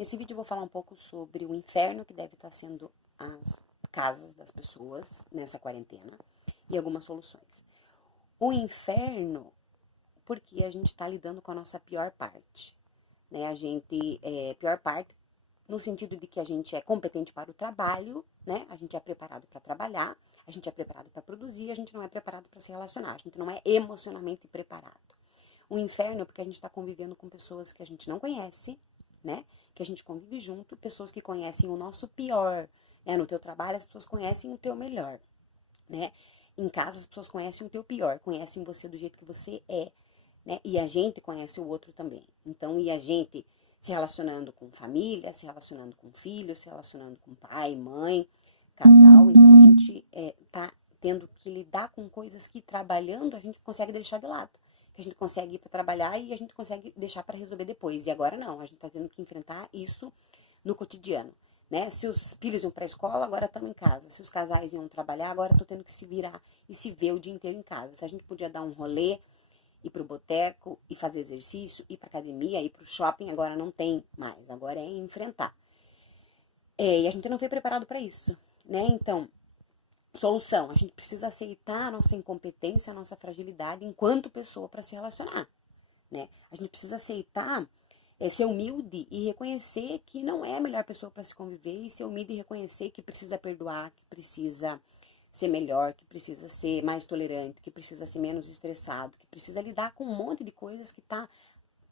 Nesse vídeo eu vou falar um pouco sobre o inferno que deve estar sendo as casas das pessoas nessa quarentena e algumas soluções. O inferno, porque a gente está lidando com a nossa pior parte, né? Pior parte no sentido de que a gente é competente para o trabalho, né? A gente é preparado para trabalhar, a gente é preparado para produzir, a gente não é preparado para se relacionar, a gente não é emocionalmente preparado. O inferno é porque a gente está convivendo com pessoas que a gente não conhece, né? Que a gente convive junto, pessoas que conhecem o nosso pior, né? No teu trabalho as pessoas conhecem o teu melhor, né? Em casa as pessoas conhecem o teu pior, conhecem você do jeito que você é, né? E a gente conhece o outro também. Então, e a gente se relacionando com família, se relacionando com filhos, se relacionando com pai, mãe, casal. Então, a gente tá tendo que lidar com coisas que trabalhando a gente consegue deixar de lado. Que a gente consegue ir para trabalhar e a gente consegue deixar para resolver depois. E agora não, a gente tá tendo que enfrentar isso no cotidiano. Né? Se os filhos iam para a escola, agora estamos em casa. Se os casais iam trabalhar, agora estou tendo que se virar e se ver o dia inteiro em casa. Se a gente podia dar um rolê, ir pro boteco, ir fazer exercício, ir pra academia, ir pro shopping, agora não tem mais, agora é enfrentar. E a gente não foi preparado para isso, né? Então, solução, a gente precisa aceitar a nossa incompetência, a nossa fragilidade enquanto pessoa para se relacionar, né? A gente precisa aceitar, ser humilde e reconhecer que não é a melhor pessoa para se conviver e ser humilde e reconhecer que precisa perdoar, que precisa ser melhor, que precisa ser mais tolerante, que precisa ser menos estressado, que precisa lidar com um monte de coisas que tá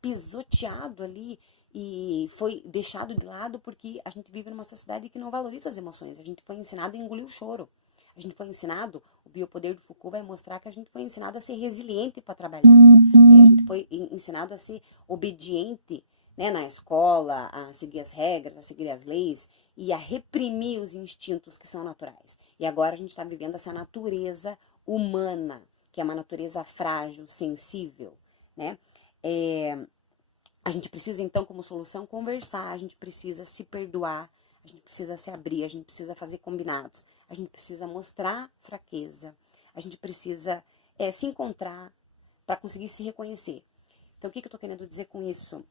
pisoteado ali e foi deixado de lado porque a gente vive numa sociedade que não valoriza as emoções. A gente foi ensinado a engolir o choro. A gente foi ensinado, o biopoder do Foucault vai mostrar que a gente foi ensinado a ser resiliente para trabalhar. A gente foi ensinado a ser obediente, né, na escola, a seguir as regras, a seguir as leis e a reprimir os instintos que são naturais. E agora a gente está vivendo essa natureza humana, que é uma natureza frágil, sensível, né? A gente precisa, então, como solução, conversar, a gente precisa se perdoar, a gente precisa se abrir, a gente precisa fazer combinados, a gente precisa mostrar fraqueza, a gente precisa se encontrar para conseguir se reconhecer. Então, o que eu estou querendo dizer com isso?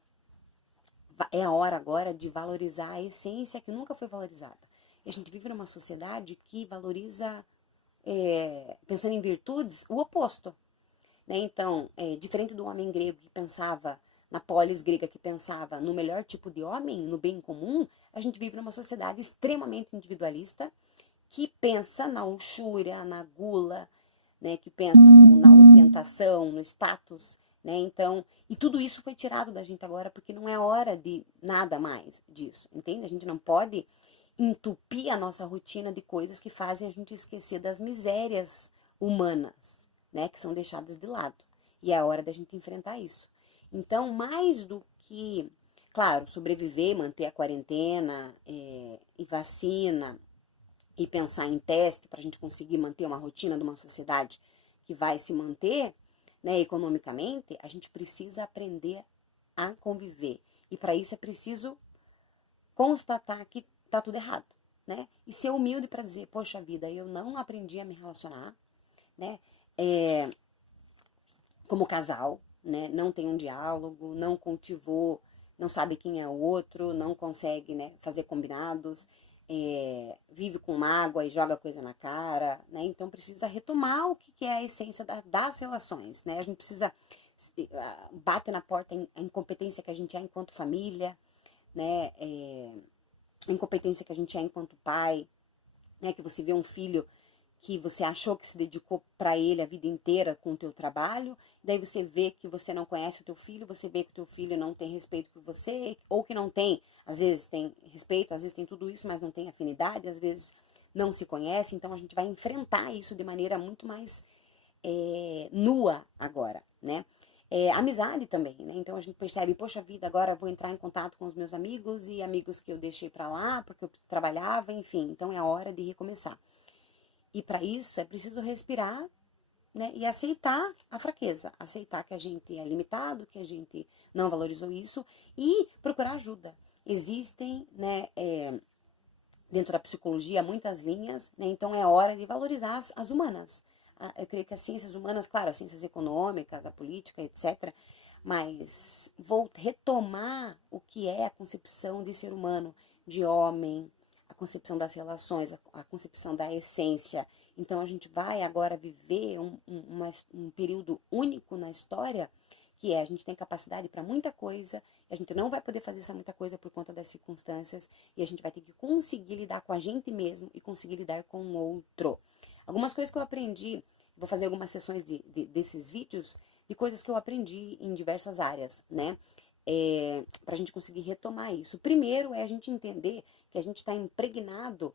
É a hora agora de valorizar a essência que nunca foi valorizada. E a gente vive numa sociedade que valoriza, pensando em virtudes, o oposto. Né? Então, diferente do homem grego que pensava, na polis grega que pensava no melhor tipo de homem, no bem comum, a gente vive numa sociedade extremamente individualista, que pensa na luxúria, na gula, né? Que pensa na ostentação, no status, né? Então, e tudo isso foi tirado da gente agora, porque não é hora de nada mais disso, entende? A gente não pode entupir a nossa rotina de coisas que fazem a gente esquecer das misérias humanas, né, que são deixadas de lado. E é a hora da gente enfrentar isso. Então, mais do que, claro, sobreviver, manter a quarentena e vacina e pensar em teste para a gente conseguir manter uma rotina de uma sociedade que vai se manter, né, economicamente, a gente precisa aprender a conviver. E para isso é preciso constatar que tá tudo errado, né? E ser humilde para dizer, poxa vida, eu não aprendi a me relacionar, né? Como casal, né? Não tem um diálogo, não cultivou, não sabe quem é o outro, não consegue, né, fazer combinados, vive com mágoa e joga coisa na cara, né? Então precisa retomar o que é a essência das relações, né? A gente precisa bater na porta a incompetência que a gente é enquanto família, né? A incompetência que a gente é enquanto pai, né? Que você vê um filho que você achou que se dedicou para ele a vida inteira com o teu trabalho, daí você vê que você não conhece o teu filho, você vê que o teu filho não tem respeito por você, ou que não tem, às vezes tem respeito, às vezes tem tudo isso, mas não tem afinidade, às vezes não se conhece, então a gente vai enfrentar isso de maneira muito mais nua agora, né? Amizade também, né? Então a gente percebe, poxa vida, agora eu vou entrar em contato com os meus amigos e amigos que eu deixei para lá, porque eu trabalhava, enfim, então é a hora de recomeçar. E para isso é preciso respirar, né, e aceitar a fraqueza, aceitar que a gente é limitado, que a gente não valorizou isso e procurar ajuda. Existem, né, dentro da psicologia muitas linhas, né, então é hora de valorizar as humanas. Eu creio que as ciências humanas, claro, as ciências econômicas, a política, etc., mas vou retomar o que é a concepção de ser humano, de homem, a concepção das relações, a concepção da essência. Então a gente vai agora viver um período único na história, que é a gente tem capacidade para muita coisa, a gente não vai poder fazer essa muita coisa por conta das circunstâncias, e a gente vai ter que conseguir lidar com a gente mesmo e conseguir lidar com o outro. Algumas coisas que eu aprendi, vou fazer algumas sessões desses vídeos, de coisas que eu aprendi em diversas áreas, né? Para a gente conseguir retomar isso. Primeiro é a gente entender que a gente está impregnado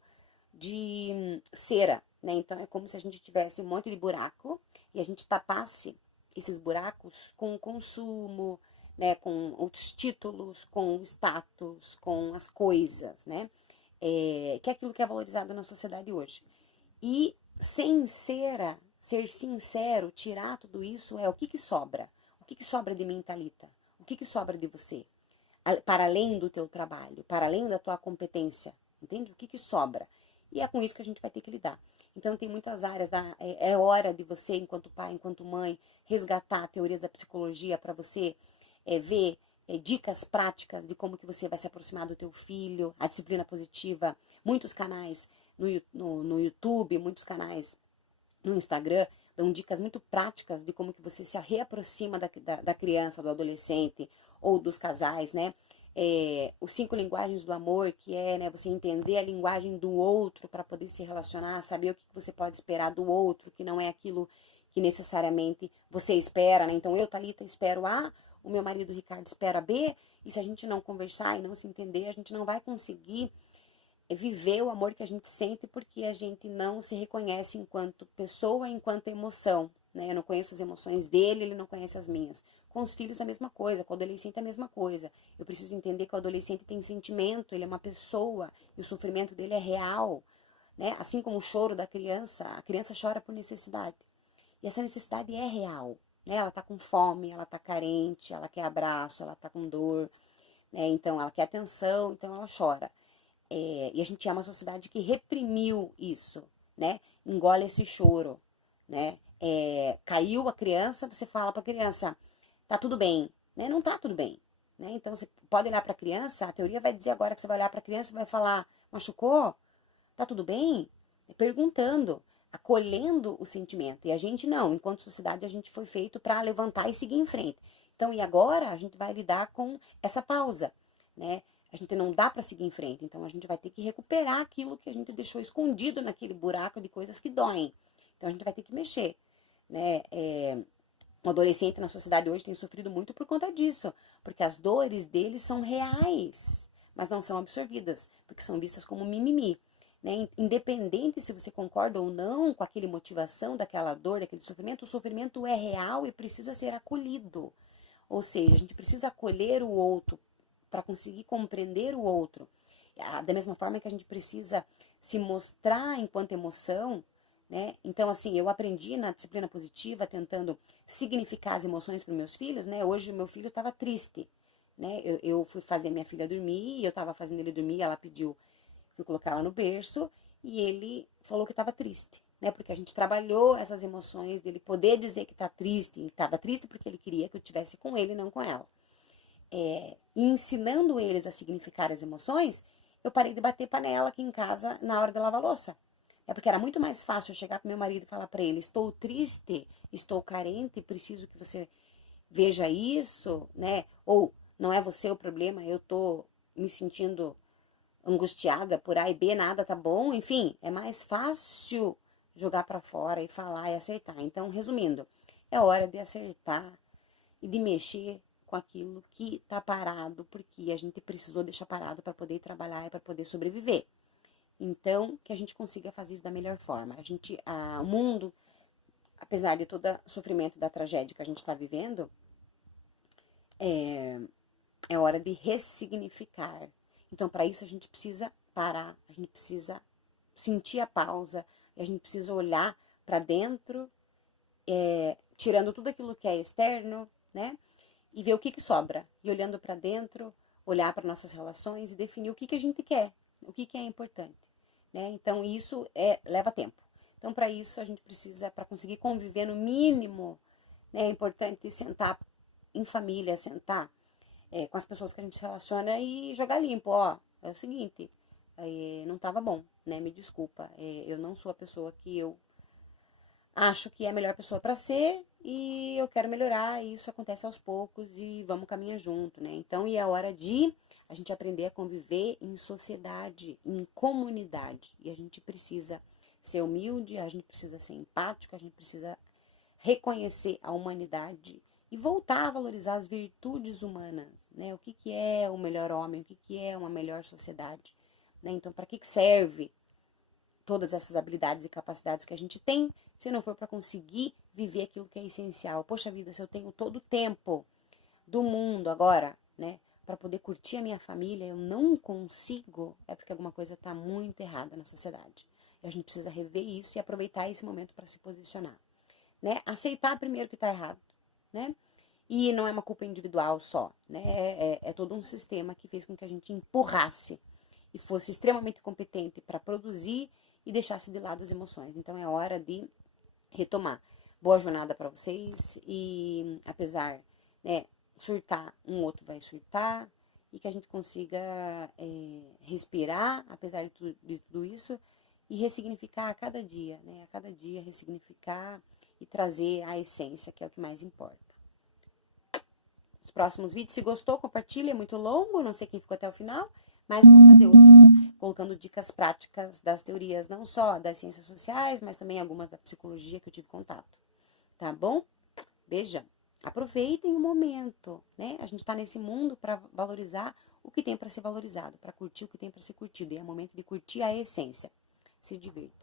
de cera, né? Então é como se a gente tivesse um monte de buraco e a gente tapasse esses buracos com o consumo, né? Com os títulos, com o status, com as coisas, né? Que é aquilo que é valorizado na sociedade hoje. E sem cera, ser sincero, tirar tudo isso o que sobra? O que sobra de mim, Thalita? O que sobra de você? Para além do teu trabalho, para além da tua competência, entende? O que sobra? E é com isso que a gente vai ter que lidar. Então tem muitas áreas, é hora de você, enquanto pai, enquanto mãe, resgatar teorias da psicologia para você ver dicas práticas de como que você vai se aproximar do teu filho, a disciplina positiva, muitos canais no YouTube, muitos canais no Instagram, dão dicas muito práticas de como que você se reaproxima da criança, do adolescente ou dos casais, né? Os 5 linguagens do amor, que é, né, você entender a linguagem do outro para poder se relacionar, saber o que você pode esperar do outro, que não é aquilo que necessariamente você espera, né? Então eu, Thalita, espero A, o meu marido Ricardo espera B, e se a gente não conversar e não se entender, a gente não vai conseguir viver o amor que a gente sente porque a gente não se reconhece enquanto pessoa, enquanto emoção, né? Eu não conheço as emoções dele, ele não conhece as minhas. Com os filhos a mesma coisa, com o adolescente a mesma coisa. Eu preciso entender que o adolescente tem sentimento, ele é uma pessoa e o sofrimento dele é real, né? Assim como o choro da criança, a criança chora por necessidade. E essa necessidade é real, né? Ela tá com fome, ela tá carente, ela quer abraço, ela tá com dor, né? Então ela quer atenção, então ela chora. E a gente é uma sociedade que reprimiu isso, né? Engole esse choro, né? Caiu a criança, você fala para a criança, tá tudo bem, né? Não tá tudo bem, né? Então você pode olhar para a criança, a teoria vai dizer agora que você vai olhar para a criança e vai falar, machucou? Tá tudo bem? Perguntando, acolhendo o sentimento. E a gente não, enquanto sociedade a gente foi feito para levantar e seguir em frente. Então, e agora a gente vai lidar com essa pausa, né? A gente não dá para seguir em frente, então a gente vai ter que recuperar aquilo que a gente deixou escondido naquele buraco de coisas que doem. Então a gente vai ter que mexer, né? O adolescente na sociedade hoje tem sofrido muito por conta disso, porque as dores deles são reais, mas não são absorvidas, porque são vistas como mimimi. Né? Independente se você concorda ou não com aquela motivação daquela dor, daquele sofrimento, o sofrimento é real e precisa ser acolhido. Ou seja, a gente precisa acolher o outro para conseguir compreender o outro. Da mesma forma que a gente precisa se mostrar enquanto emoção, né? Então, assim, eu aprendi na disciplina positiva, tentando significar as emoções para meus filhos, né? Hoje, meu filho estava triste, né? Eu fui fazer minha filha dormir, e eu estava fazendo ele dormir, ela pediu, fui colocar ela no berço, e ele falou que estava triste, né? Porque a gente trabalhou essas emoções dele poder dizer que está triste, ele estava triste porque ele queria que eu estivesse com ele, não com ela. E ensinando eles a significar as emoções, eu parei de bater panela aqui em casa na hora de lavar louça. Porque era muito mais fácil eu chegar pro meu marido e falar para ele, estou triste, estou carente, preciso que você veja isso, né? Ou não é você o problema, eu tô me sentindo angustiada por A e B, nada tá bom. Enfim, é mais fácil jogar para fora e falar e acertar. Então, resumindo, é hora de acertar e de mexer com aquilo que tá parado, porque a gente precisou deixar parado para poder trabalhar e para poder sobreviver. Então, que a gente consiga fazer isso da melhor forma. O mundo, apesar de todo o sofrimento da tragédia que a gente está vivendo, é hora de ressignificar. Então, para isso, a gente precisa parar, a gente precisa sentir a pausa, e a gente precisa olhar para dentro, tirando tudo aquilo que é externo, né? E ver o que sobra. E olhando para dentro, olhar para nossas relações e definir o que a gente quer, o que é importante. Né? Então, isso leva tempo. Então, para isso, a gente precisa, para conseguir conviver no mínimo, né, é importante sentar em família, sentar com as pessoas que a gente se relaciona e jogar limpo, ó, é o seguinte, não tava bom, né, me desculpa, eu não sou a pessoa que eu acho que é a melhor pessoa para ser e eu quero melhorar e isso acontece aos poucos e vamos caminhar junto, né? Então, e é hora de a gente aprender a conviver em sociedade, em comunidade. E a gente precisa ser humilde, a gente precisa ser empático, a gente precisa reconhecer a humanidade e voltar a valorizar as virtudes humanas, né? O que que é o melhor homem, o que que é uma melhor sociedade, né? Então, para que serve todas essas habilidades e capacidades que a gente tem, se não for para conseguir viver aquilo que é essencial? Poxa vida, se eu tenho todo o tempo do mundo agora, né, para poder curtir a minha família, eu não consigo, é porque alguma coisa está muito errada na sociedade. E a gente precisa rever isso e aproveitar esse momento para se posicionar, né? Aceitar primeiro que está errado, né? E não é uma culpa individual só, né? É todo um sistema que fez com que a gente empurrasse e fosse extremamente competente para produzir e deixasse de lado as emoções. Então é hora de retomar. Boa jornada para vocês e apesar, né, surtar, um outro vai surtar e que a gente consiga respirar, apesar de tudo isso, e ressignificar a cada dia, né? A cada dia ressignificar e trazer a essência, que é o que mais importa. Os próximos vídeos, se gostou, compartilha, é muito longo, não sei quem ficou até o final, mas vou fazer outros colocando dicas práticas das teorias, não só das ciências sociais, mas também algumas da psicologia que eu tive contato. Tá bom? Beijão. Aproveitem o momento, né? A gente tá nesse mundo para valorizar o que tem para ser valorizado, para curtir o que tem para ser curtido. E é o momento de curtir a essência. Se divirta.